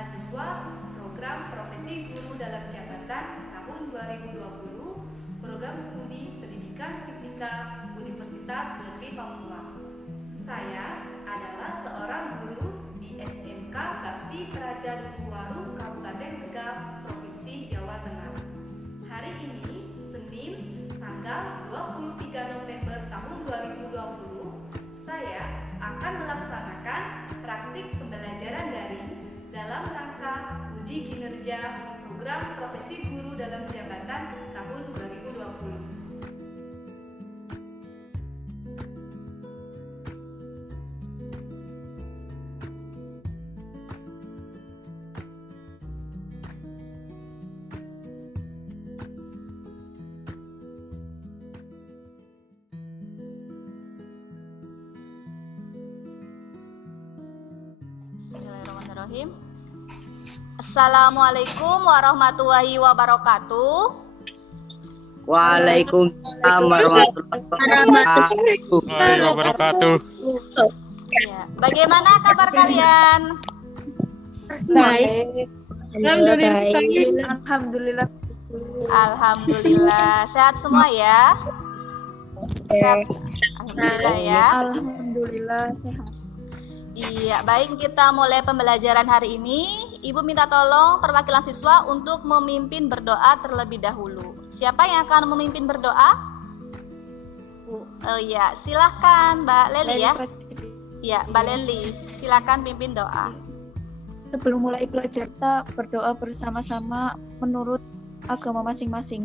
mahasiswa program profesi guru dalam jabatan tahun 2020, program studi pendidikan fisika Universitas Negeri Papua. Saya adalah seorang guru di SMK Bakti Praja Dukuhwaru, Kabupaten Tegal, Provinsi Jawa Tengah. Hari ini, Senin, tanggal 23 November tahun 2020, saya akan melaksanakan praktik pembelajaran daring dalam rangka uji kinerja program profesi guru dalam jabatan tahun 2020. Bismillahirrahmanirrahim. Assalamualaikum warahmatullahi wabarakatuh. Waalaikumsalam warahmatullahi wabarakatuh. Ya. Bagaimana kabar kalian? Baik. Alhamdulillah. Alhamdulillah. Sehat semua ya? Sehat. Alhamdulillah ya. Alhamdulillah sehat. Iya, baik, kita mulai pembelajaran hari ini. Ibu minta tolong perwakilan siswa untuk memimpin berdoa terlebih dahulu. Siapa yang akan memimpin berdoa? Oh iya, silahkan Mbak Leli ya. Iya, Mbak Leli, silahkan pimpin doa. Sebelum mulai belajar, kita berdoa bersama-sama menurut agama masing-masing.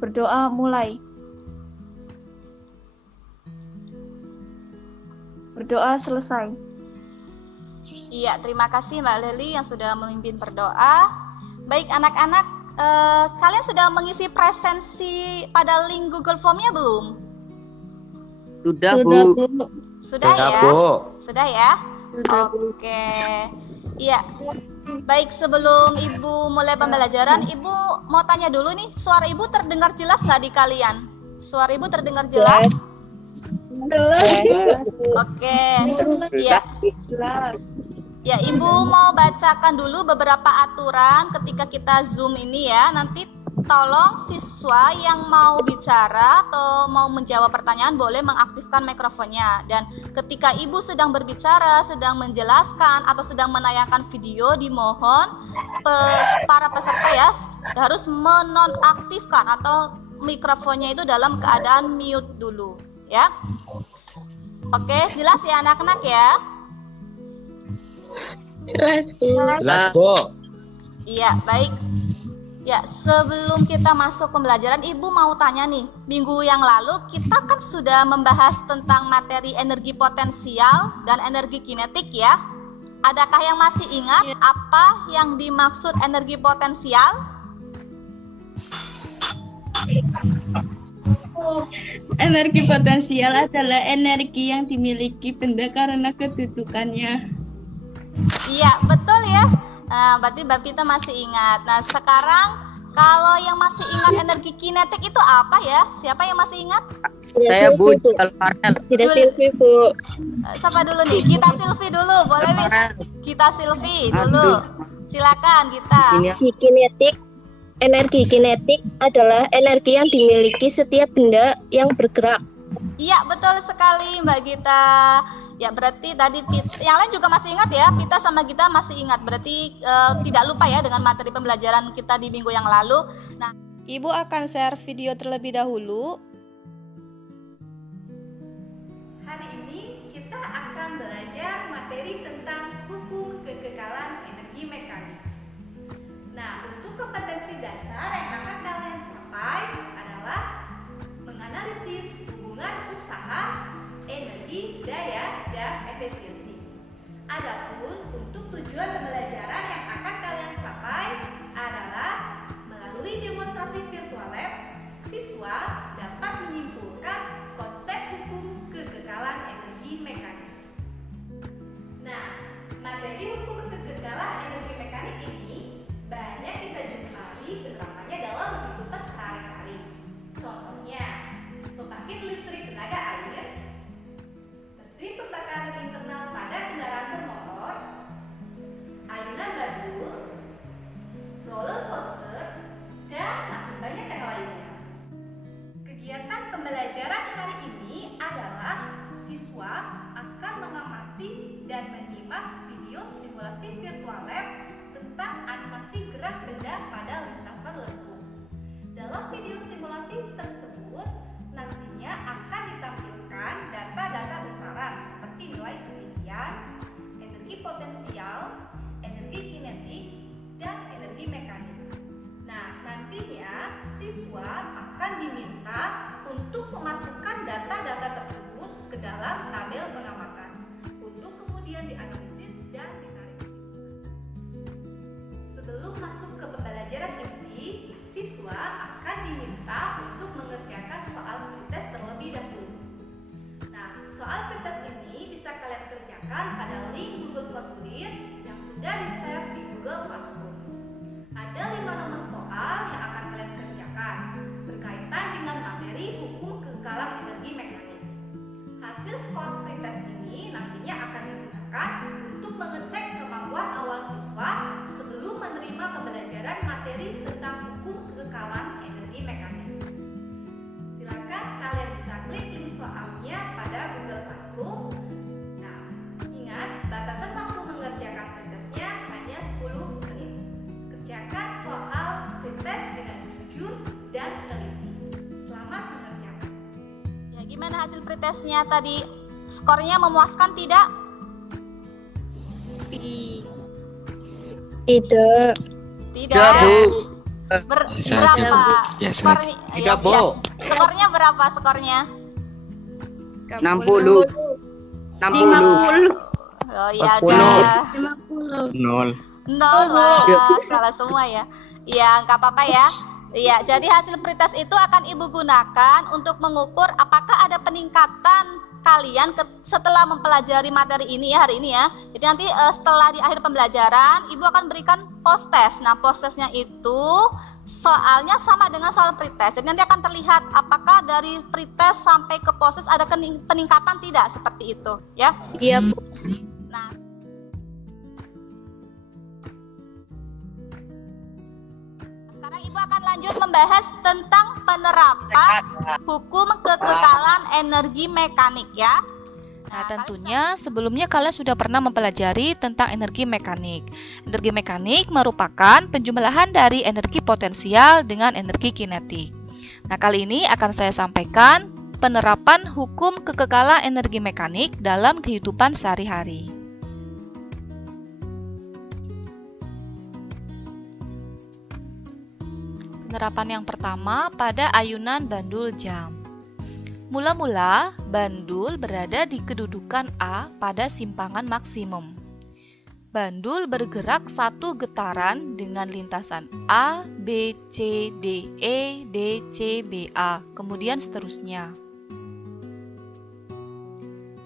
Berdoa mulai. Berdoa selesai. Iya, terima kasih Mbak Leli yang sudah memimpin berdoa. Baik anak-anak, kalian sudah mengisi presensi pada link Google Form-nya belum? Sudah, Bu. Sudah ya? Bu. Sudah ya? Oke. Iya. Baik, sebelum Ibu mulai pembelajaran, Ibu mau tanya dulu nih, suara Ibu terdengar jelas nggak di kalian? Suara Ibu terdengar jelas? Oke. Iya. Ya, Ibu mau bacakan dulu beberapa aturan ketika kita Zoom ini ya. Nanti tolong siswa yang mau bicara atau mau menjawab pertanyaan boleh mengaktifkan mikrofonnya. Dan ketika Ibu sedang berbicara, sedang menjelaskan atau sedang menayangkan video, dimohon para peserta ya harus menonaktifkan atau mikrofonnya itu dalam keadaan mute dulu ya. Oke, jelas ya anak-anak ya? Jelas, Bu. Jelas, Bu. Iya, baik. Ya, sebelum kita masuk pembelajaran, Ibu mau tanya nih. Minggu yang lalu kita kan sudah membahas tentang materi energi potensial dan energi kinetik ya. Adakah yang masih ingat apa yang dimaksud energi potensial? Energi potensial adalah energi yang dimiliki benda karena kedudukannya. Iya, betul ya. Nah, berarti Mbak Pita masih ingat. Nah, sekarang kalau yang masih ingat energi kinetik itu apa ya? Siapa yang masih ingat? Saya Bu. Kita Silvi, Bu. Siapa dulu nih? Kita Silvi dulu, boleh Miss? Kita Silvi dulu. Silakan kita. Energi kinetik adalah energi yang dimiliki setiap benda yang bergerak. Iya, betul sekali Mbak Gita. Ya, berarti tadi yang lain juga masih ingat ya. Pita sama Gita masih ingat. Berarti tidak lupa ya dengan materi pembelajaran kita di minggu yang lalu. Nah, Ibu akan share video terlebih dahulu. Hari ini kita akan belajar materi tentang hukum kekekalan energi mekanik. Nah, untuk kompetensi dasar yang akan kalian capai adalah menganalisis hubungan usaha, energi, daya, dan efisiensi. Adapun untuk tujuan pembelajaran yang akan kalian capai adalah melalui demonstrasi virtual lab, siswa dapat menyimpulkan konsep hukum kekekalan energi mekanik. Nah, materi hukum kekekalan energi mekanik ini banyak kita jumpai penerapannya dalam kehidupan sehari-hari. Contohnya, pembangkit listrik tenaga air, mesin pembakaran internal pada kendaraan bermotor, ayunan batu, simak video simulasi virtual lab tentang animasi gerak benda pada lintasan lengkung. Dalam video simulasi tersebut nantinya akan ditampilkan data-data besaran seperti nilai ketinggian, energi potensial, energi kinetik, dan energi mekanik. Nah, nantinya siswa akan diminta untuk memasukkan data-data tersebut ke dalam tabel pengamatan untuk kemudian dianalisis dan ditarik kesimpulan. Sebelum masuk ke pembelajaran inti, siswa akan diminta untuk mengerjakan soal pretest terlebih dahulu. Nah, soal pretest ini bisa kalian kerjakan pada link Google Formulir yang sudah di-share di Google Classroom. Ada 5 nomor soal yang akan kalian kerjakan berkaitan dengan materi hukum kekekalan energi mekanik. Hasil skor pretest ini nantinya akan digunakan untuk mengecek kemampuan awal siswa sebelum menerima pembelajaran materi tentang hukum kekekalan energi mekanik. Silakan kalian bisa klik link soalnya pada Google Classroom. Nah, ingat batasan waktu mengerjakan pretestnya hanya 10 menit. Kerjakan soal pretest dengan jujur dan teliti. Selamat mengerjakan. Ya, gimana hasil pretestnya tadi? Skornya memuaskan tidak? Tidak. Tidak. Bu. Berapa? Biasa. Skornya, Tidak, Bu. Skornya berapa skornya? 60. 60. Oh iya, 40. udah. 0. 0. Wah, salah semua ya. Iya, nggak apa-apa ya. Iya, jadi hasil pretest itu akan Ibu gunakan untuk mengukur apakah ada peningkatan kalian setelah mempelajari materi ini ya hari ini ya. Jadi nanti setelah di akhir pembelajaran Ibu akan berikan post test. Nah, post testnya itu soalnya sama dengan soal pretest. Jadi nanti akan terlihat apakah dari pretest sampai ke post test ada peningkatan tidak seperti itu ya. Iya, Bu. Nah, sekarang Ibu akan lanjut membahas tentang penerapan hukum kekekalan energi mekanik ya. Nah, tentunya sebelumnya kalian sudah pernah mempelajari tentang energi mekanik. Energi mekanik merupakan penjumlahan dari energi potensial dengan energi kinetik. Nah, kali ini akan saya sampaikan penerapan hukum kekekalan energi mekanik dalam kehidupan sehari-hari. Penerapan yang pertama pada ayunan bandul jam. Mula-mula, bandul berada di kedudukan A pada simpangan maksimum. Bandul bergerak satu getaran dengan lintasan A, B, C, D, E, D, C, B, A, kemudian seterusnya.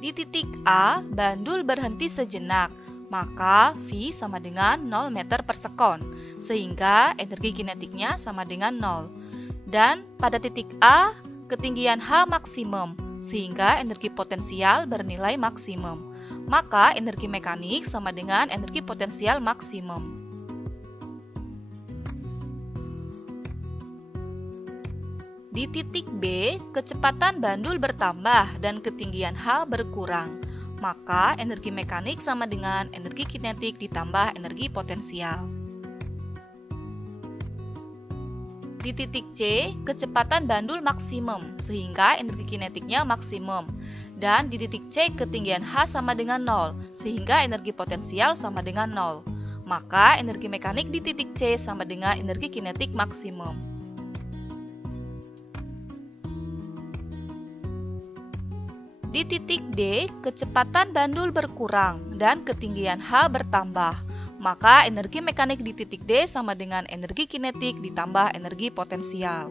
Di titik A, bandul berhenti sejenak, maka V sama dengan 0 meter per sekon, sehingga energi kinetiknya sama dengan 0. Dan pada titik A, ketinggian H maksimum, sehingga energi potensial bernilai maksimum. Maka energi mekanik sama dengan energi potensial maksimum. Di titik B, kecepatan bandul bertambah dan ketinggian H berkurang. Maka energi mekanik sama dengan energi kinetik ditambah energi potensial. Di titik C, kecepatan bandul maksimum, sehingga energi kinetiknya maksimum. Dan di titik C, ketinggian H sama dengan 0, sehingga energi potensial sama dengan 0. Maka energi mekanik di titik C sama dengan energi kinetik maksimum. Di titik D, kecepatan bandul berkurang dan ketinggian H bertambah. Maka energi mekanik di titik D sama dengan energi kinetik ditambah energi potensial.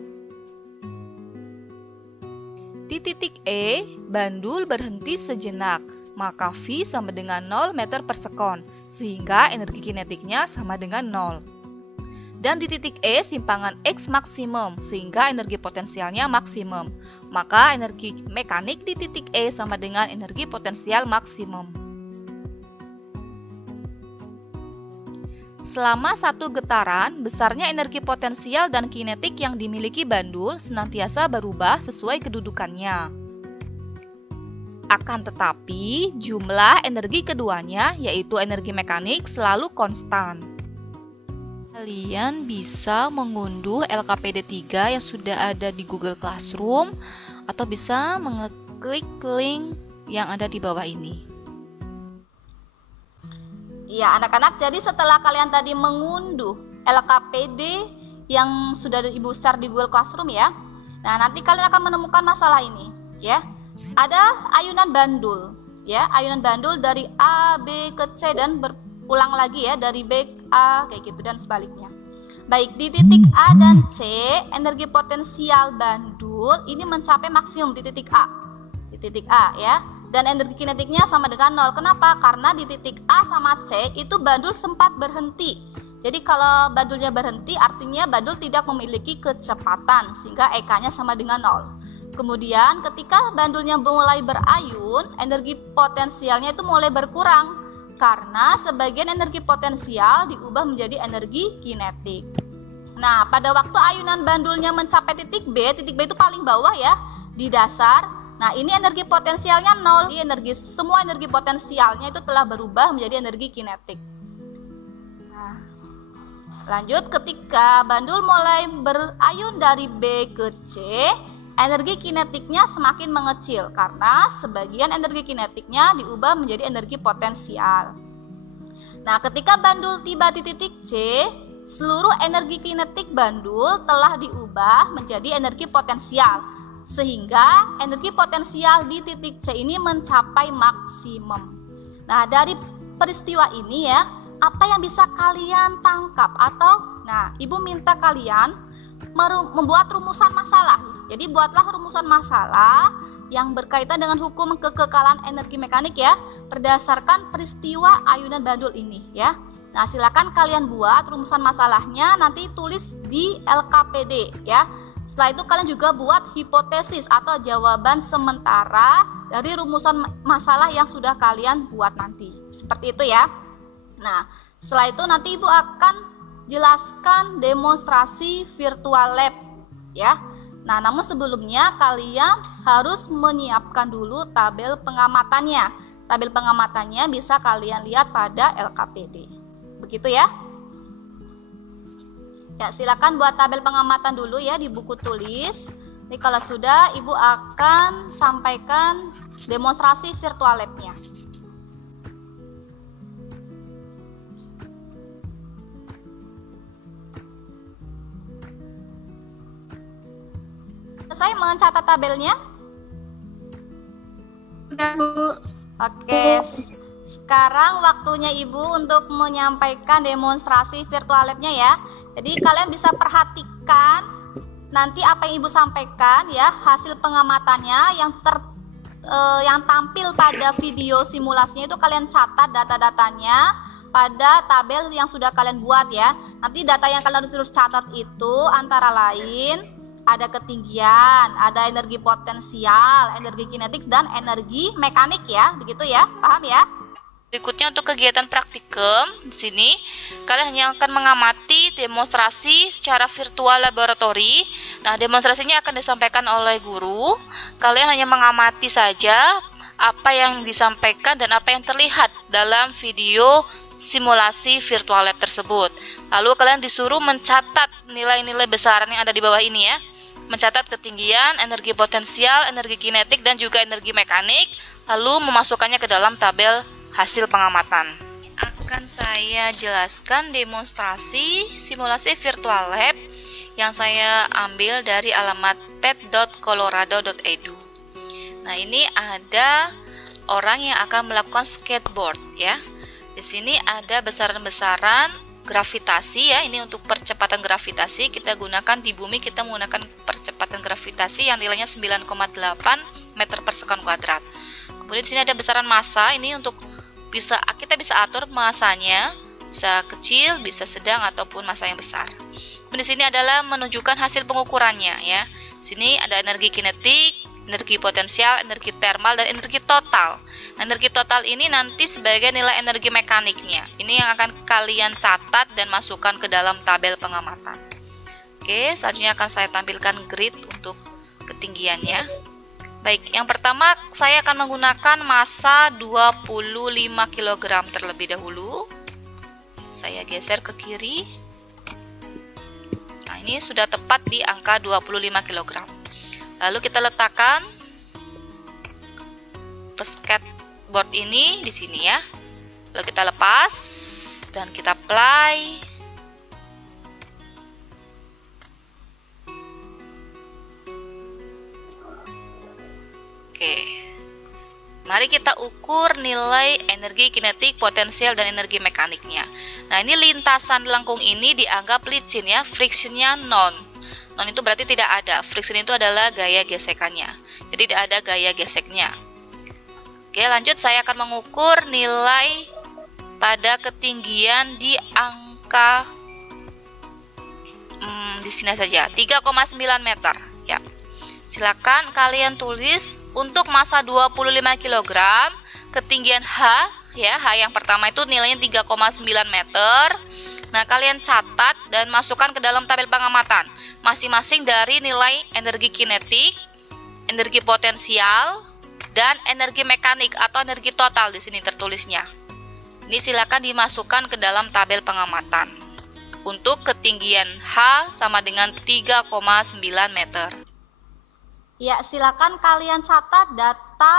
Di titik E, bandul berhenti sejenak, maka V sama dengan 0 meter per sekon, sehingga energi kinetiknya sama dengan 0. Dan di titik E, simpangan X maksimum, sehingga energi potensialnya maksimum. Maka energi mekanik di titik E sama dengan energi potensial maksimum. Selama satu getaran, besarnya energi potensial dan kinetik yang dimiliki bandul senantiasa berubah sesuai kedudukannya. Akan tetapi, jumlah energi keduanya, yaitu energi mekanik, selalu konstan. Kalian bisa mengunduh LKPD 3 yang sudah ada di Google Classroom, atau bisa mengeklik link yang ada di bawah ini. Ya, anak-anak, jadi setelah kalian tadi mengunduh LKPD yang sudah Ibu share di Google Classroom ya, nah nanti kalian akan menemukan masalah ini ya. Ada ayunan bandul ya, ayunan bandul dari A, B ke C dan berulang lagi ya, dari B ke A kayak gitu dan sebaliknya. Baik, di titik A dan C, energi potensial bandul ini mencapai maksimum di titik A. Di titik A ya. Dan energi kinetiknya sama dengan 0. Kenapa? Karena di titik A sama C itu bandul sempat berhenti. Jadi kalau bandulnya berhenti artinya bandul tidak memiliki kecepatan sehingga EK-nya sama dengan 0. Kemudian ketika bandulnya mulai berayun, energi potensialnya itu mulai berkurang karena sebagian energi potensial diubah menjadi energi kinetik. Nah, pada waktu ayunan bandulnya mencapai titik B itu paling bawah ya, di dasar. Nah, ini energi potensialnya 0. Semua energi potensialnya itu telah berubah menjadi energi kinetik. Nah, lanjut, ketika bandul mulai berayun dari B ke C, energi kinetiknya semakin mengecil karena sebagian energi kinetiknya diubah menjadi energi potensial. Nah, ketika bandul tiba di titik C, seluruh energi kinetik bandul telah diubah menjadi energi potensial, sehingga energi potensial di titik C ini mencapai maksimum. Nah, dari peristiwa ini ya, apa yang bisa kalian tangkap atau, nah, Ibu minta kalian membuat rumusan masalah. Jadi buatlah rumusan masalah yang berkaitan dengan hukum kekekalan energi mekanik ya, berdasarkan peristiwa ayunan bandul ini ya. Nah, silakan kalian buat rumusan masalahnya, nanti tulis di LKPD ya. Setelah itu kalian juga buat hipotesis atau jawaban sementara dari rumusan masalah yang sudah kalian buat nanti. Seperti itu ya. Nah, setelah itu nanti Ibu akan jelaskan demonstrasi virtual lab ya. Nah, namun sebelumnya kalian harus menyiapkan dulu tabel pengamatannya. Tabel pengamatannya bisa kalian lihat pada LKPD. Begitu ya. Ya, silakan buat tabel pengamatan dulu ya di buku tulis. Jadi kalau sudah, Ibu akan sampaikan demonstrasi virtual lab-nya. Selesai mencatat tabelnya? Sudah, Bu. Oke, sekarang waktunya Ibu untuk menyampaikan demonstrasi virtual lab-nya ya. Jadi kalian bisa perhatikan nanti apa yang Ibu sampaikan ya, hasil pengamatannya yang tampil pada video simulasinya itu kalian catat data-datanya pada tabel yang sudah kalian buat ya. Nanti data yang kalian harus catat itu antara lain ada ketinggian, ada energi potensial, energi kinetik, dan energi mekanik ya, begitu ya, paham ya? Berikutnya untuk kegiatan praktikum, di sini kalian hanya akan mengamati demonstrasi secara virtual laboratori. Nah, demonstrasinya akan disampaikan oleh guru. Kalian hanya mengamati saja apa yang disampaikan dan apa yang terlihat dalam video simulasi virtual lab tersebut. Lalu kalian disuruh mencatat nilai-nilai besaran yang ada di bawah ini ya. Mencatat ketinggian, energi potensial, energi kinetik, dan juga energi mekanik, lalu memasukkannya ke dalam tabel hasil pengamatan. Akan saya jelaskan demonstrasi simulasi virtual lab yang saya ambil dari alamat pet.colorado.edu. Nah, ini ada orang yang akan melakukan skateboard ya. Di sini ada besaran-besaran gravitasi ya, ini untuk percepatan gravitasi kita gunakan di bumi, kita menggunakan percepatan gravitasi yang nilainya 9,8 meter per sekon kuadrat. Kemudian di sini ada besaran massa, ini untuk kita bisa atur massanya, bisa kecil, bisa sedang ataupun massa yang besar. Kemudian di sini adalah menunjukkan hasil pengukurannya ya. Di sini ada energi kinetik, energi potensial, energi termal, dan energi total. Energi total ini nanti sebagai nilai energi mekaniknya. Ini yang akan kalian catat dan masukkan ke dalam tabel pengamatan. Oke, selanjutnya akan saya tampilkan grid untuk ketinggiannya. Baik, yang pertama saya akan menggunakan massa 25 kg terlebih dahulu. Saya geser ke kiri. Nah, ini sudah tepat di angka 25 kg. Lalu kita letakkan skateboard ini di sini ya. Lalu kita lepas dan kita apply. Oke. Mari kita ukur nilai energi kinetik, potensial, dan energi mekaniknya. Nah, ini lintasan lengkung ini dianggap licin ya, frictionnya non. Non itu berarti tidak ada. Friction itu adalah gaya gesekannya. Jadi tidak ada gaya geseknya. Oke, lanjut saya akan mengukur nilai pada ketinggian di angka di sini saja, 3,9 meter ya. Silakan kalian tulis untuk massa 25 kg, ketinggian H ya, H yang pertama itu nilainya 3,9 meter. Nah, kalian catat dan masukkan ke dalam tabel pengamatan masing-masing dari nilai energi kinetik, energi potensial, dan energi mekanik atau energi total di sini tertulisnya. Ini silakan dimasukkan ke dalam tabel pengamatan. Untuk ketinggian H sama dengan 3,9 meter. Ya, silakan kalian catat data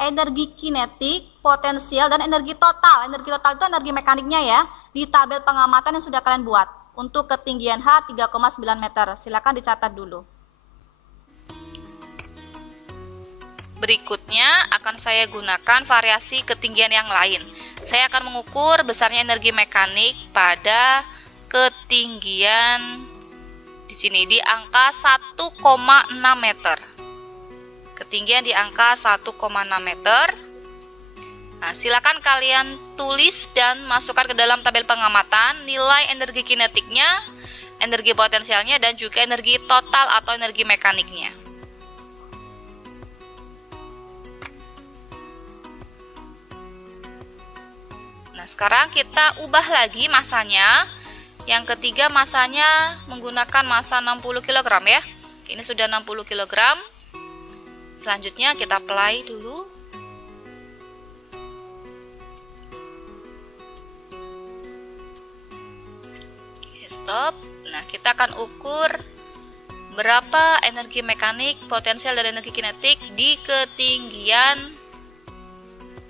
energi kinetik, potensial, dan energi total. Energi total itu energi mekaniknya ya, di tabel pengamatan yang sudah kalian buat. Untuk ketinggian H 3,9 meter, silakan dicatat dulu. Berikutnya akan saya gunakan variasi ketinggian yang lain. Saya akan mengukur besarnya energi mekanik pada ketinggian di sini di angka 1,6 meter. Ketinggian di angka 1,6 meter. Nah, silakan kalian tulis dan masukkan ke dalam tabel pengamatan nilai energi kinetiknya, energi potensialnya, dan juga energi total atau energi mekaniknya. Nah, sekarang kita ubah lagi massanya. Yang ketiga massanya menggunakan massa 60 kg ya. Ini sudah 60 kg. Selanjutnya kita apply dulu. Oke, stop. Nah, kita akan ukur berapa energi mekanik, potensial, dan energi kinetik di ketinggian.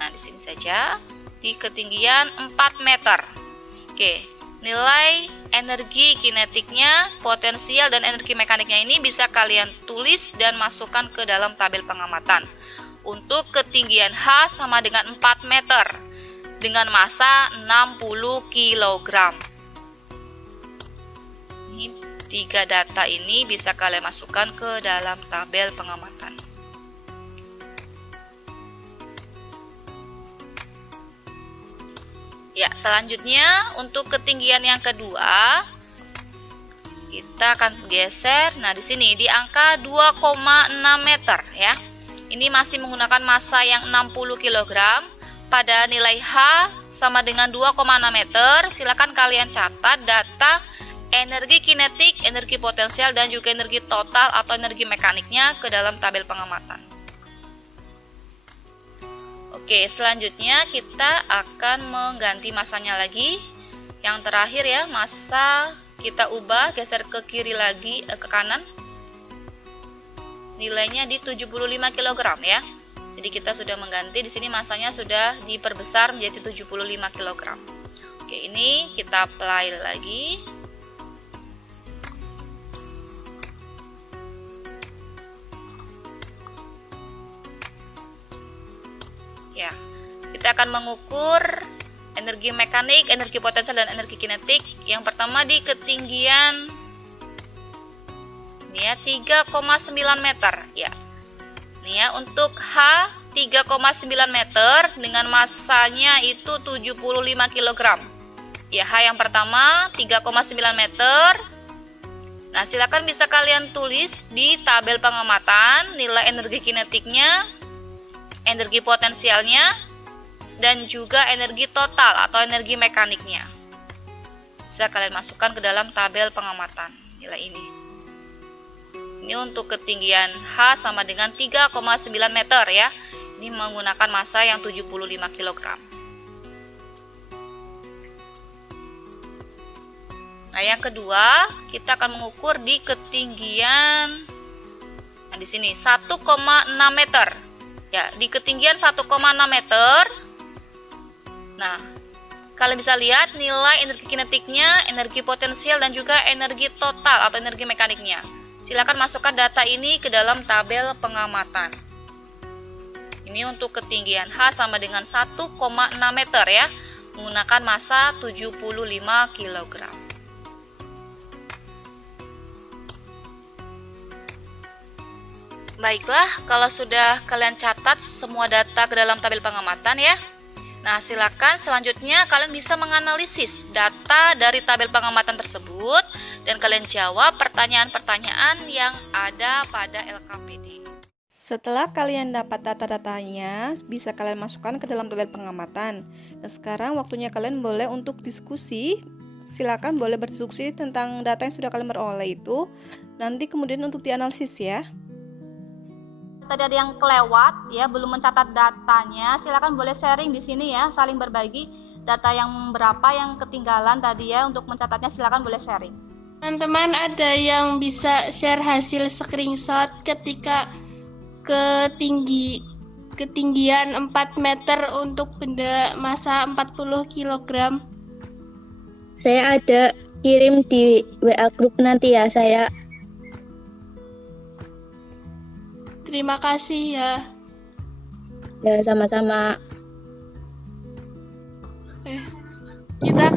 Nah, di sini saja. Di ketinggian 4 meter. Oke, nilai energi kinetiknya, potensial, dan energi mekaniknya ini bisa kalian tulis dan masukkan ke dalam tabel pengamatan. Untuk ketinggian H sama dengan 4 meter dengan massa 60 kg. Ini 3 data ini bisa kalian masukkan ke dalam tabel pengamatan. Ya, selanjutnya untuk ketinggian yang kedua kita akan geser. Nah, di sini di angka 2,6 meter ya. Ini masih menggunakan massa yang 60 kg pada nilai H sama dengan 2,6 meter. Silakan kalian catat data energi kinetik, energi potensial, dan juga energi total atau energi mekaniknya ke dalam tabel pengamatan. Oke, selanjutnya kita akan mengganti massanya lagi. Yang terakhir ya, massa kita ubah, geser ke kiri lagi, ke kanan. Nilainya di 75 kg ya. Jadi kita sudah mengganti, di sini massanya sudah diperbesar menjadi 75 kg. Oke, ini kita apply lagi. Ya, kita akan mengukur energi mekanik, energi potensial, dan energi kinetik. Yang pertama di ketinggian ini ya 3,9 meter ya. Ini ya untuk H 3,9 meter dengan massanya itu 75 kg. Ya, H yang pertama 3,9 meter. Nah, silakan bisa kalian tulis di tabel pengamatan nilai energi kinetiknya, energi potensialnya, dan juga energi total atau energi mekaniknya. Bisa kalian masukkan ke dalam tabel pengamatan nilai ini. Ini untuk ketinggian H sama dengan 3,9 meter ya. Ini menggunakan massa yang 75 kg. Nah, yang kedua, kita akan mengukur di ketinggian di sini 1,6 meter. Ya, di ketinggian 1,6 meter. Nah, kalian bisa lihat nilai energi kinetiknya, energi potensial dan juga energi total atau energi mekaniknya. Silakan masukkan data ini ke dalam tabel pengamatan. Ini untuk ketinggian H sama dengan 1,6 meter ya, menggunakan massa 75 kg. Baiklah, kalau sudah kalian catat semua data ke dalam tabel pengamatan ya. Nah, silakan selanjutnya kalian bisa menganalisis data dari tabel pengamatan tersebut dan kalian jawab pertanyaan-pertanyaan yang ada pada LKPD. Setelah kalian dapat data-datanya, bisa kalian masukkan ke dalam tabel pengamatan. Dan sekarang waktunya kalian boleh untuk diskusi. Silakan boleh berdiskusi tentang data yang sudah kalian peroleh itu. Nanti kemudian untuk dianalisis ya. Tadi ada yang kelewat ya, belum mencatat datanya, silakan boleh sharing di sini ya, saling berbagi data yang berapa yang ketinggalan tadi ya, untuk mencatatnya silakan boleh sharing. Teman-teman, ada yang bisa share hasil screenshot ketika ketinggian 4 meter untuk benda massa 40 kg. Saya ada kirim di WA grup nanti ya saya. Terima kasih ya. Ya, sama-sama. Kita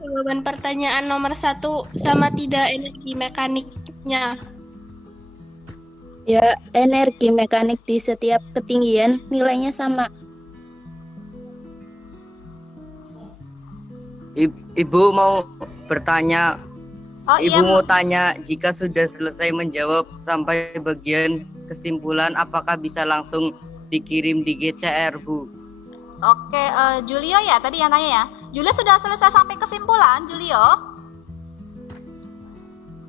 jawaban pertanyaan nomor 1 sama tidak energi mekaniknya. Ya, energi mekanik di setiap ketinggian nilainya sama. Ibu mau bertanya. Oh, Ibu iya, mau tanya, jika sudah selesai menjawab sampai bagian kesimpulan, apakah bisa langsung dikirim di GCR, Bu? Oke, Julio ya tadi yang tanya ya. Julio sudah selesai sampai kesimpulan, Julio?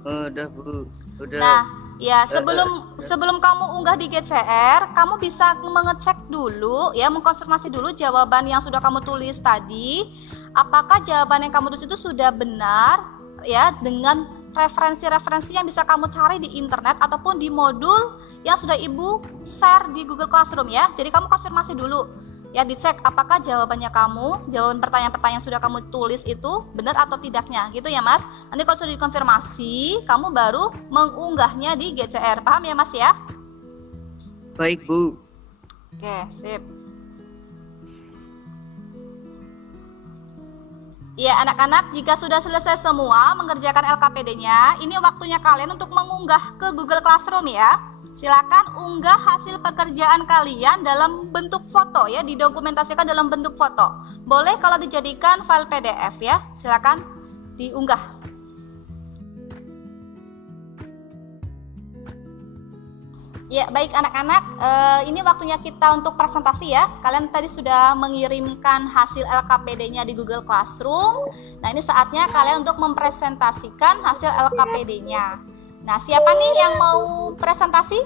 Udah, Bu. Udah. Nah, ya sebelum kamu unggah di GCR, kamu bisa mengecek dulu ya, mengkonfirmasi dulu jawaban yang sudah kamu tulis tadi. Apakah jawaban yang kamu tulis itu sudah benar ya, dengan referensi-referensi yang bisa kamu cari di internet ataupun di modul yang sudah Ibu share di Google Classroom ya. Jadi kamu konfirmasi dulu ya, dicek apakah jawaban pertanyaan-pertanyaan yang sudah kamu tulis itu benar atau tidaknya gitu ya Mas. Nanti kalau sudah dikonfirmasi, kamu baru mengunggahnya di GCR. Paham ya Mas ya? Baik, Bu. Oke, sip. Ya, anak-anak, jika sudah selesai semua mengerjakan LKPD-nya, ini waktunya kalian untuk mengunggah ke Google Classroom ya. Silakan unggah hasil pekerjaan kalian dalam bentuk foto ya, didokumentasikan dalam bentuk foto. Boleh kalau dijadikan file PDF ya, silakan diunggah. Ya, baik anak-anak, ini waktunya kita untuk presentasi ya. Kalian tadi sudah mengirimkan hasil LKPD-nya di Google Classroom. Nah, ini saatnya kalian untuk mempresentasikan hasil LKPD-nya. Nah, siapa nih yang mau presentasi?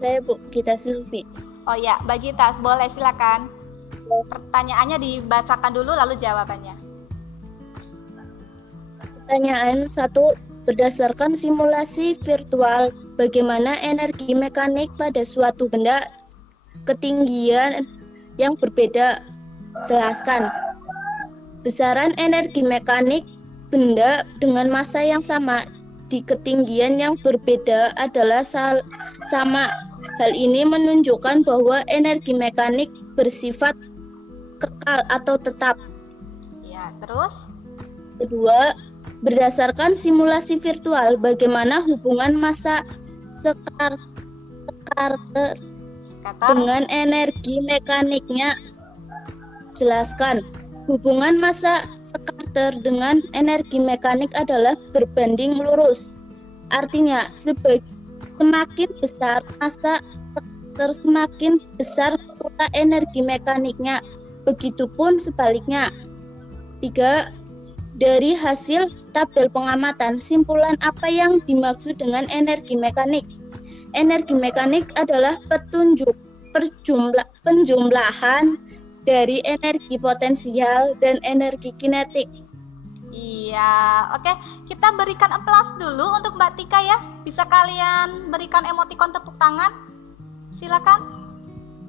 Saya Bu Gita Silvi. Oh ya, Mbak Gita, boleh silakan. Pertanyaannya dibacakan dulu lalu jawabannya. Pertanyaan 1. Berdasarkan simulasi virtual, bagaimana energi mekanik pada suatu benda ketinggian yang berbeda? Jelaskan. Besaran energi mekanik benda dengan massa yang sama di ketinggian yang berbeda adalah sama. Hal ini menunjukkan bahwa energi mekanik bersifat kekal atau tetap. Ya, terus? Kedua, berdasarkan simulasi virtual, bagaimana hubungan massa Scatter dengan energi mekaniknya? Jelaskan. Hubungan massa Scatter dengan energi mekanik adalah berbanding lurus. Artinya, semakin besar massa Scatter, semakin besar pula energi mekaniknya. Begitupun sebaliknya. 3. Dari hasil tabel pengamatan, simpulan apa yang dimaksud dengan energi mekanik? Energi mekanik adalah penjumlahan dari energi potensial dan energi kinetik. Iya, oke. Kita berikan applause dulu untuk Mbak Tika ya. Bisa kalian berikan emoticon tepuk tangan? Silakan.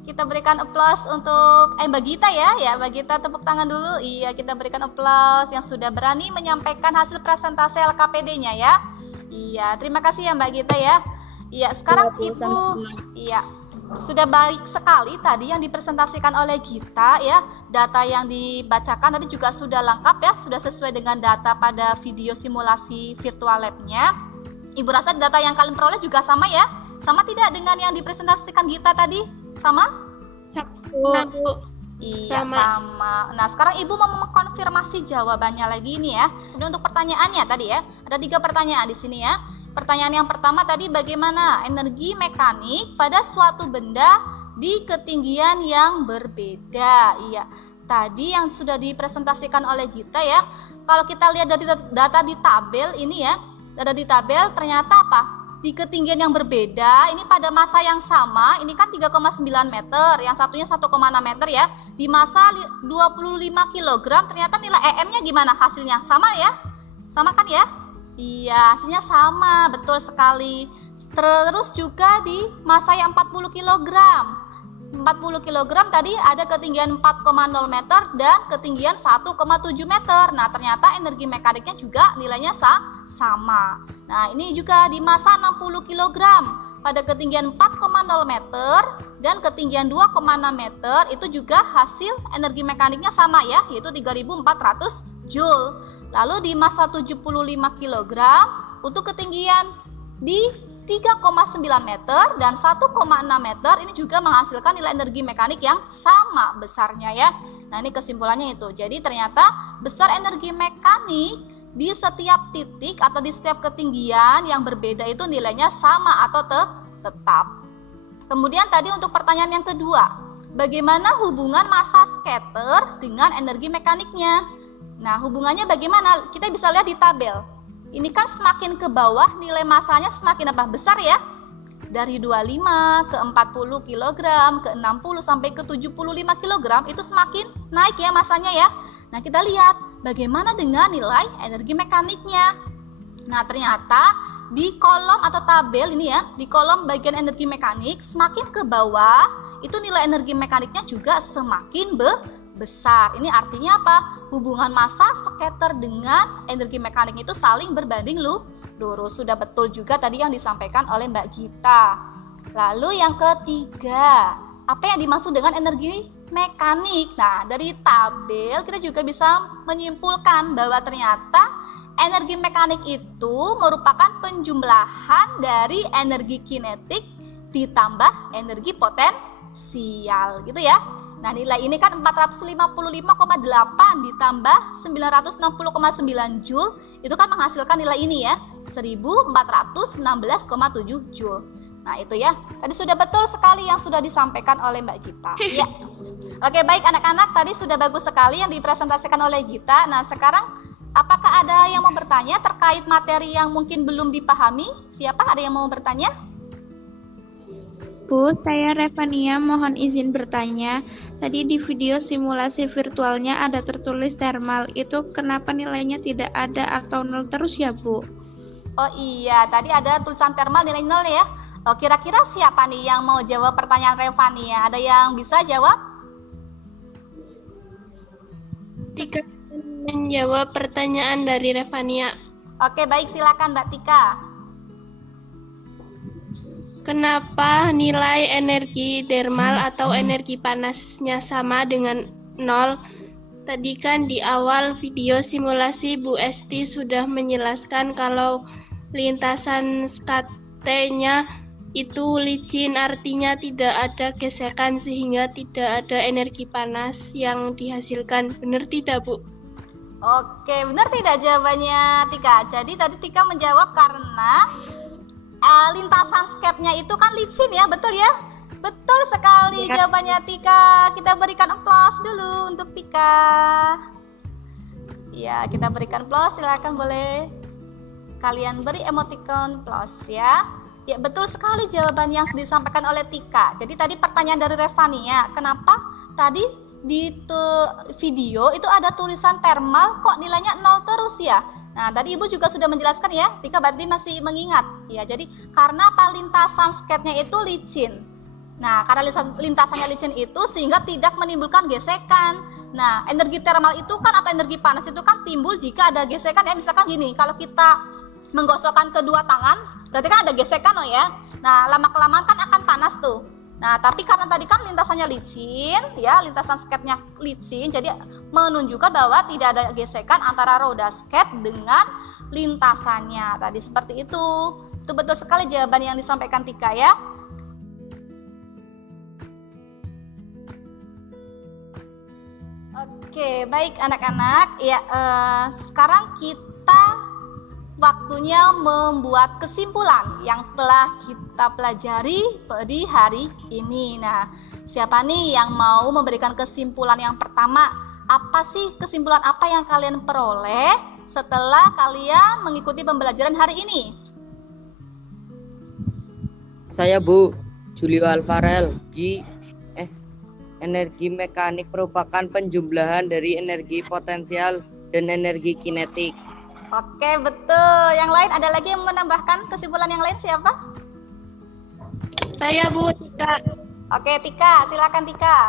Kita berikan applause untuk Mbak Gita ya. Ya, Mbak Gita tepuk tangan dulu. Iya, kita berikan applause yang sudah berani menyampaikan hasil presentasi LKPD-nya ya. Iya, terima kasih ya Mbak Gita ya. Iya, sekarang Ibu. Iya. Sudah baik sekali tadi yang dipresentasikan oleh Gita ya. Data yang dibacakan tadi juga sudah lengkap ya, sudah sesuai dengan data pada video simulasi virtual lab-nya. Ibu rasa data yang kalian peroleh juga sama ya? Sama tidak dengan yang dipresentasikan Gita tadi? Sama? Sama, Bu. Iya, sama. Nah, sekarang Ibu mau mengkonfirmasi jawabannya lagi ini ya. Kemudian untuk pertanyaannya tadi ya, ada 3 pertanyaan di sini ya. Pertanyaan yang pertama tadi, bagaimana energi mekanik pada suatu benda di ketinggian yang berbeda? Iya, tadi yang sudah dipresentasikan oleh Gita ya. Kalau kita lihat dari data di tabel ini ya, data di tabel ternyata apa? Di ketinggian yang berbeda, ini pada masa yang sama, ini kan 3,9 meter, yang satunya 1,6 meter ya. Di masa 25 kg, ternyata nilai EM-nya gimana hasilnya? Sama ya? Sama kan ya? Iya, hasilnya sama, betul sekali. Terus juga di masa yang 40 kg. 40 kg tadi ada ketinggian 4,0 meter dan ketinggian 1,7 meter. Nah, ternyata energi mekaniknya juga nilainya sama. Nah, ini juga di masa 60 kg pada ketinggian 4,0 meter dan ketinggian 2,6 meter itu juga hasil energi mekaniknya sama ya, yaitu 3.400 Joule. Lalu di masa 75 kg untuk ketinggian di 3,9 meter dan 1,6 meter ini juga menghasilkan nilai energi mekanik yang sama besarnya ya. Nah, ini kesimpulannya itu. Jadi ternyata besar energi mekanik di setiap titik atau di setiap ketinggian yang berbeda itu nilainya sama atau tetap. Kemudian tadi untuk pertanyaan yang kedua, bagaimana hubungan massa scatter dengan energi mekaniknya? Nah, hubungannya bagaimana? Kita bisa lihat di tabel. Ini kan semakin ke bawah nilai massanya semakin apa? Besar ya. Dari 25 ke 40 kg, ke 60 sampai ke 75 kg itu semakin naik ya massanya ya. Nah, kita lihat bagaimana dengan nilai energi mekaniknya. Nah, ternyata di kolom atau tabel ini ya, di kolom bagian energi mekanik semakin ke bawah itu nilai energi mekaniknya juga semakin besar. Ini artinya apa? Hubungan massa scatter dengan energi mekanik itu saling berbanding lurus. Sudah betul juga tadi yang disampaikan oleh Mbak Gita. Lalu yang ketiga, apa yang dimaksud dengan energi mekanik? Nah, dari tabel kita juga bisa menyimpulkan bahwa ternyata energi mekanik itu merupakan penjumlahan dari energi kinetik ditambah energi potensial gitu ya. Nah, nilai ini kan 455,8 ditambah 960,9 Joule itu kan menghasilkan nilai ini ya, 1416,7 Joule. Nah, itu ya. Tadi sudah betul sekali yang sudah disampaikan oleh Mbak Gita. Ya. Oke, baik anak-anak, tadi sudah bagus sekali yang dipresentasikan oleh Gita. Nah, sekarang apakah ada yang mau bertanya terkait materi yang mungkin belum dipahami? Siapa ada yang mau bertanya? Bu, saya Revania mohon izin bertanya. Tadi di video simulasi virtualnya ada tertulis thermal. Itu kenapa nilainya tidak ada atau 0 terus ya, Bu? Oh iya, tadi ada tulisan thermal nilai 0 ya. Oh, kira-kira siapa nih yang mau jawab pertanyaan Revania? Ada yang bisa jawab? Tika menjawab pertanyaan dari Revania. Oke, baik, silakan Mbak Tika. Kenapa nilai energi thermal atau energi panasnya sama dengan 0? Tadi kan di awal video simulasi Bu Esti sudah menjelaskan kalau lintasan SKT-nya itu licin, artinya tidak ada gesekan sehingga tidak ada energi panas yang dihasilkan. Benar tidak, Bu? Oke, benar tidak jawabannya Tika? Jadi tadi Tika menjawab karena lintasan skate-nya itu kan licin ya, betul ya? Betul sekali ya. Jawabannya Tika. Kita berikan applause dulu untuk Tika. Ya, kita berikan plus, silakan boleh kalian beri emoticon plus ya. Ya, betul sekali jawaban yang disampaikan oleh Tika. Jadi tadi pertanyaan dari Revania, kenapa tadi di video itu ada tulisan thermal kok nilainya 0 terus ya? Nah, tadi Ibu juga sudah menjelaskan ya, Tika berarti masih mengingat. Ya, jadi karena apa, lintasan sketnya itu licin. Nah, karena lintasannya licin itu sehingga tidak menimbulkan gesekan. Nah, energi thermal itu kan atau energi panas itu kan timbul jika ada gesekan ya. Misalkan gini, kalau kita menggosokkan kedua tangan, berarti kan ada gesekan oh ya. Nah, lama-kelamaan kan akan panas tuh. Nah, tapi karena tadi kan lintasannya licin, ya, lintasan sketnya licin, jadi menunjukkan bahwa tidak ada gesekan antara roda sket dengan lintasannya. Tadi seperti itu. Itu betul sekali jawaban yang disampaikan Tika ya. Oke, baik anak-anak. Ya, sekarang kita waktunya membuat kesimpulan yang telah kita pelajari di hari ini. Nah, siapa nih yang mau memberikan kesimpulan yang pertama? Apa sih kesimpulan apa yang kalian peroleh setelah kalian mengikuti pembelajaran hari ini? Saya Bu, Julio Alvarel. Energi mekanik merupakan penjumlahan dari energi potensial dan energi kinetik. Oke, betul. Yang lain ada lagi yang menambahkan kesimpulan yang lain siapa? Saya Bu, Tika. Oke, Tika, silakan Tika.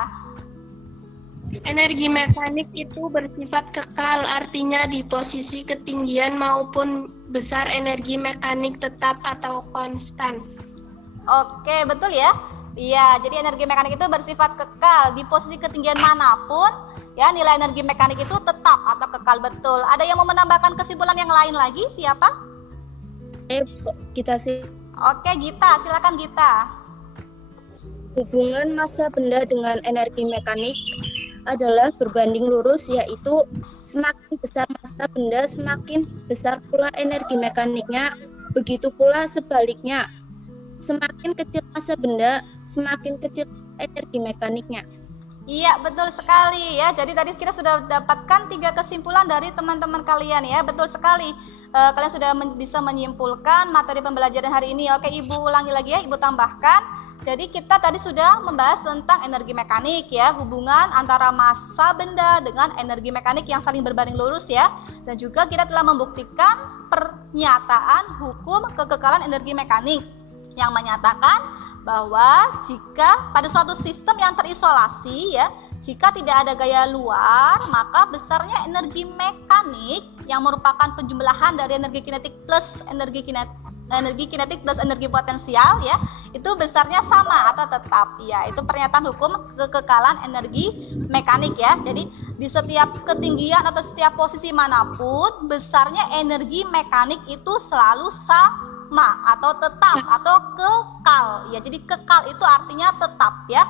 Energi mekanik itu bersifat kekal, artinya di posisi ketinggian maupun besar energi mekanik tetap atau konstan. Oke, betul ya. Iya, jadi energi mekanik itu bersifat kekal di posisi ketinggian manapun. Ya, nilai energi mekanik itu tetap atau kekal, betul. Ada yang mau menambahkan kesimpulan yang lain lagi? Siapa? Kita sih. Oke, Gita, silakan Gita. Hubungan massa benda dengan energi mekanik adalah berbanding lurus, yaitu semakin besar massa benda, semakin besar pula energi mekaniknya. Begitu pula sebaliknya. Semakin kecil massa benda, semakin kecil energi mekaniknya. Iya, betul sekali ya. Jadi tadi kita sudah dapatkan 3 kesimpulan dari teman-teman kalian ya. Betul sekali. Kalian sudah bisa menyimpulkan materi pembelajaran hari ini. Oke, Ibu ulangi lagi ya, Ibu tambahkan. Jadi kita tadi sudah membahas tentang energi mekanik ya, hubungan antara massa benda dengan energi mekanik yang saling berbanding lurus ya. Dan juga kita telah membuktikan pernyataan hukum kekekalan energi mekanik yang menyatakan bahwa jika pada suatu sistem yang terisolasi ya, jika tidak ada gaya luar, maka besarnya energi mekanik yang merupakan penjumlahan dari energi kinetik plus energi kinetik plus energi potensial ya, itu besarnya sama atau tetap ya. Itu pernyataan hukum kekekalan energi mekanik ya. Jadi di setiap ketinggian atau setiap posisi manapun, besarnya energi mekanik itu selalu sama atau tetap atau kekal ya. Jadi kekal itu artinya tetap ya.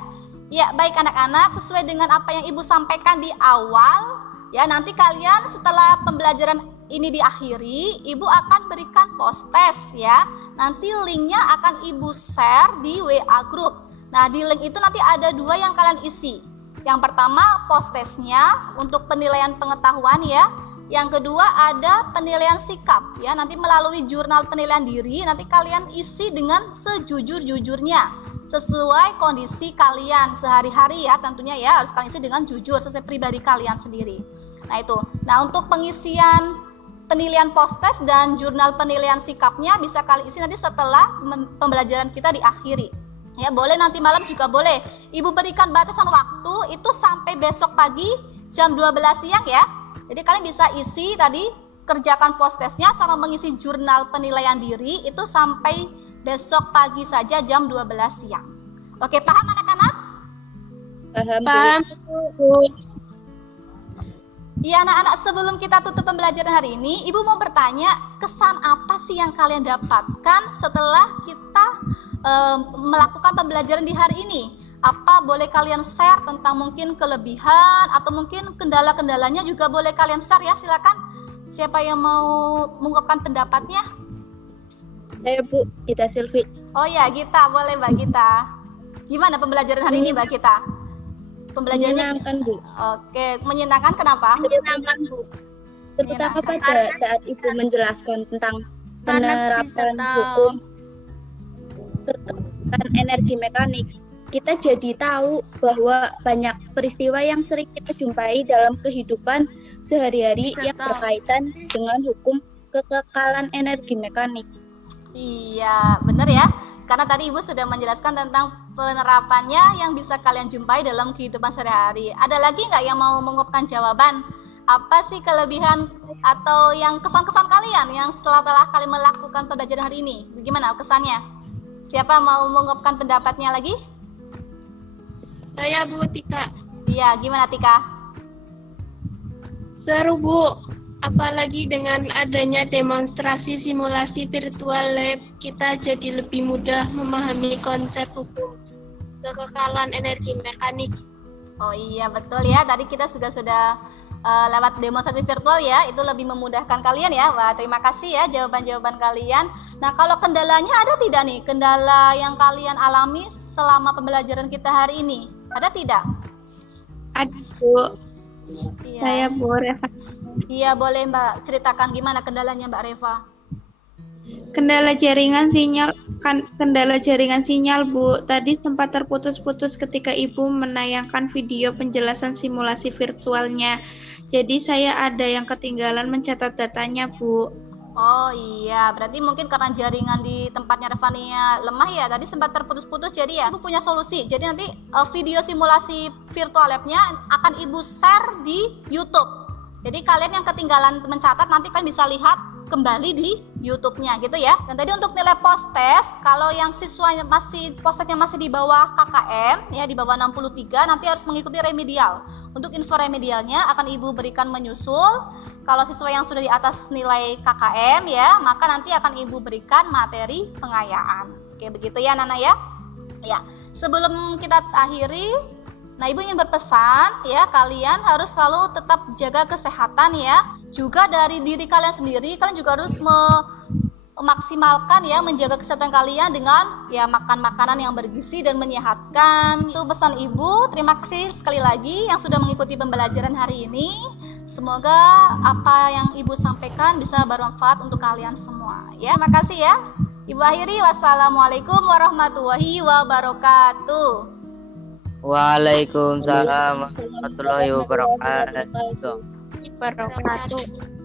Ya, baik anak-anak, sesuai dengan apa yang Ibu sampaikan di awal ya, nanti kalian setelah pembelajaran ini diakhiri, Ibu akan berikan post test ya. Nanti linknya akan Ibu share di WA group. Nah, di link itu nanti ada 2 yang kalian isi. Yang pertama post testnya untuk penilaian pengetahuan ya. Yang kedua ada penilaian sikap ya, nanti melalui jurnal penilaian diri nanti kalian isi dengan sejujur-jujurnya sesuai kondisi kalian sehari-hari ya, tentunya ya harus kalian isi dengan jujur sesuai pribadi kalian sendiri. Nah itu. Nah, untuk pengisian penilaian post test dan jurnal penilaian sikapnya bisa kalian isi nanti setelah pembelajaran kita diakhiri. Ya, boleh nanti malam juga boleh. Ibu berikan batasan waktu itu sampai besok pagi jam 12 siang ya. Jadi kalian bisa isi tadi, kerjakan post testnya sama mengisi jurnal penilaian diri itu sampai besok pagi saja jam 12 siang. Oke, paham anak-anak? Paham. Iya anak-anak, sebelum kita tutup pembelajaran hari ini, Ibu mau bertanya, kesan apa sih yang kalian dapatkan setelah kita melakukan pembelajaran di hari ini? Apa boleh kalian share tentang mungkin kelebihan atau mungkin kendala-kendalanya juga boleh kalian share ya, silakan. Siapa yang mau mengungkapkan pendapatnya? Bu, Gita Silvi. Oh ya, Gita, boleh Mbak Gita. Gimana pembelajaran hari ini Mbak Gita? Pembelajarannya menyenangkan, Bu. Oke, menyenangkan kenapa? Menyenangkan, Bu. terutama pada saat Ibu menjelaskan tentang penerapan hukum kekerasan energi mekanik, kita jadi tahu bahwa banyak peristiwa yang sering kita jumpai dalam kehidupan sehari-hari yang berkaitan dengan hukum kekekalan energi mekanik. Iya, benar ya. Karena tadi Ibu sudah menjelaskan tentang penerapannya yang bisa kalian jumpai dalam kehidupan sehari-hari. Ada lagi nggak yang mau mengungkapkan jawaban? Apa sih kelebihan atau yang kesan-kesan kalian yang setelah kalian melakukan pembelajaran hari ini? Gimana kesannya? Siapa mau mengungkapkan pendapatnya lagi? Saya Bu Tika. Iya, gimana Tika? Seru Bu, apalagi dengan adanya demonstrasi simulasi virtual lab, kita jadi lebih mudah memahami konsep hukum kekekalan energi mekanik. Oh iya betul ya, tadi kita sudah lewat demonstrasi virtual ya, itu lebih memudahkan kalian ya. Wah, terima kasih ya jawaban-jawaban kalian. Nah, kalau kendalanya ada tidak nih? Kendala yang kalian alami selama pembelajaran kita hari ini? Ada tidak? Ada Bu. Iya. Saya Bu Reva. Iya, boleh Mbak ceritakan gimana kendalanya Mbak Reva? Kendala jaringan sinyal Bu. Tadi sempat terputus-putus ketika Ibu menayangkan video penjelasan simulasi virtualnya. Jadi saya ada yang ketinggalan mencatat datanya Bu. Oh iya, berarti mungkin karena jaringan di tempatnya Revania lemah ya. Tadi sempat terputus-putus, jadi ya Ibu punya solusi. Jadi nanti video simulasi virtual lab-nya akan Ibu share di YouTube. Jadi kalian yang ketinggalan mencatat nanti kan bisa lihat kembali di YouTube-nya gitu ya. Dan tadi untuk nilai post test, kalau yang siswanya post testnya masih di bawah KKM ya, di bawah 63, nanti harus mengikuti remedial. Untuk info remedialnya akan Ibu berikan menyusul. Kalau siswa yang sudah di atas nilai KKM ya, maka nanti akan Ibu berikan materi pengayaan. Oke, begitu ya Nana ya. Ya, sebelum kita akhiri, nah Ibu ingin berpesan ya, kalian harus selalu tetap jaga kesehatan ya. Juga dari diri kalian sendiri, kalian juga harus memaksimalkan ya, menjaga kesehatan kalian dengan ya makan makanan yang bergizi dan menyehatkan. Itu pesan Ibu. Terima kasih sekali lagi yang sudah mengikuti pembelajaran hari ini. Semoga apa yang Ibu sampaikan bisa bermanfaat untuk kalian semua. Ya, makasih ya. Ibu akhiri, wassalamualaikum warahmatullahi wabarakatuh. Waalaikumsalam warahmatullahi wabarakatuh. Wabarakatuh.